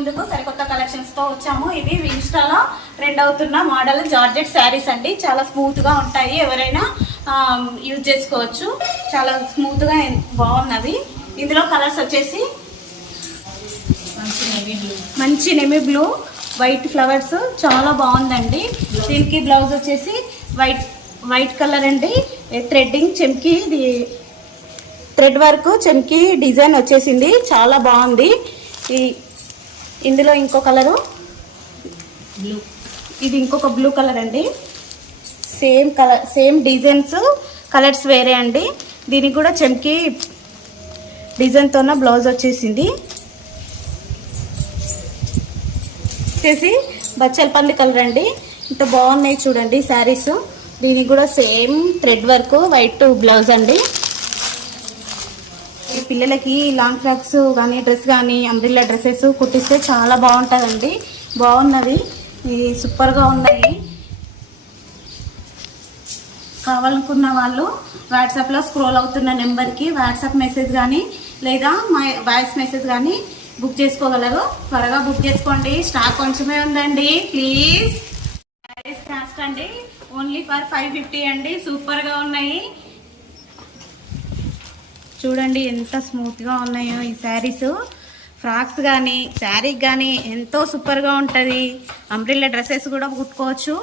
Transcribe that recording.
ముందుకు సరికొత్త కలెక్షన్స్తో వచ్చాము. ఇది ఇన్స్టాలో ట్రెండ్ అవుతున్న మోడల్ జార్జెట్ శారీస్ అండి. చాలా స్మూత్గా ఉంటాయి. ఎవరైనా యూజ్ చేసుకోవచ్చు. చాలా స్మూత్గా బాగున్నవి. ఇందులో కలర్స్ వచ్చేసి మంచి నెమి బ్లూ వైట్ ఫ్లవర్స్ చాలా బాగుందండి. దీనికి బ్లౌజ్ వచ్చేసి వైట్ వైట్ కలర్ అండి. థ్రెడ్డింగ్ చెమ్కి థ్రెడ్ వర్క్ చెమ్కి డిజైన్ వచ్చేసింది. చాలా బాగుంది. ఈ ఇందులో ఇంకో కలరు? బ్లూ ఇది ఇంకొక బ్లూ కలర్ అండి. Same colour same designs colours వేరే అండి. దీనికి కూడా చెమ్కి డిజైన్తో బ్లౌజ్ వచ్చేసింది. వచ్చేసి బచ్చలపల్లి కలర్ అండి. ఇంత బాగున్నాయి చూడండి శారీస్. దీనికి కూడా same thread work white blouse అండి. పిల్లలకి లాంగ్ ఫ్రాక్స్ కానీ డ్రెస్ కానీ అంబ్రిల్లా డ్రెస్సెస్ కుట్టిస్తే చాలా బాగుంటుందండి. బాగున్నది. ఇది సూపర్గా ఉన్నాయి. కావాలనుకున్న వాళ్ళు వాట్సాప్లో స్క్రోల్ అవుతున్న నెంబర్కి వాట్సాప్ మెసేజ్ కానీ లేదా మా వాయిస్ మెసేజ్ కానీ బుక్ చేసుకోగలరు. త్వరగా బుక్ చేసుకోండి. స్టాక్ కొంచెమే ఉందండి. ప్లీజ్. శారీస్ కాస్ట్ అండి. ఓన్లీ ఫర్ ఫైవ్ ఫిఫ్టీ అండి. సూపర్గా ఉన్నాయి. చూడండి ఎంత స్మూత్గా ఉన్నాయో ఈ శారీస్. ఫ్రాక్స్ కానీ శారీకి కానీ ఎంతో సూపర్గా ఉంటుంది. అంబ్రిల్లా డ్రెస్సెస్ కూడా కుట్టుకోవచ్చు.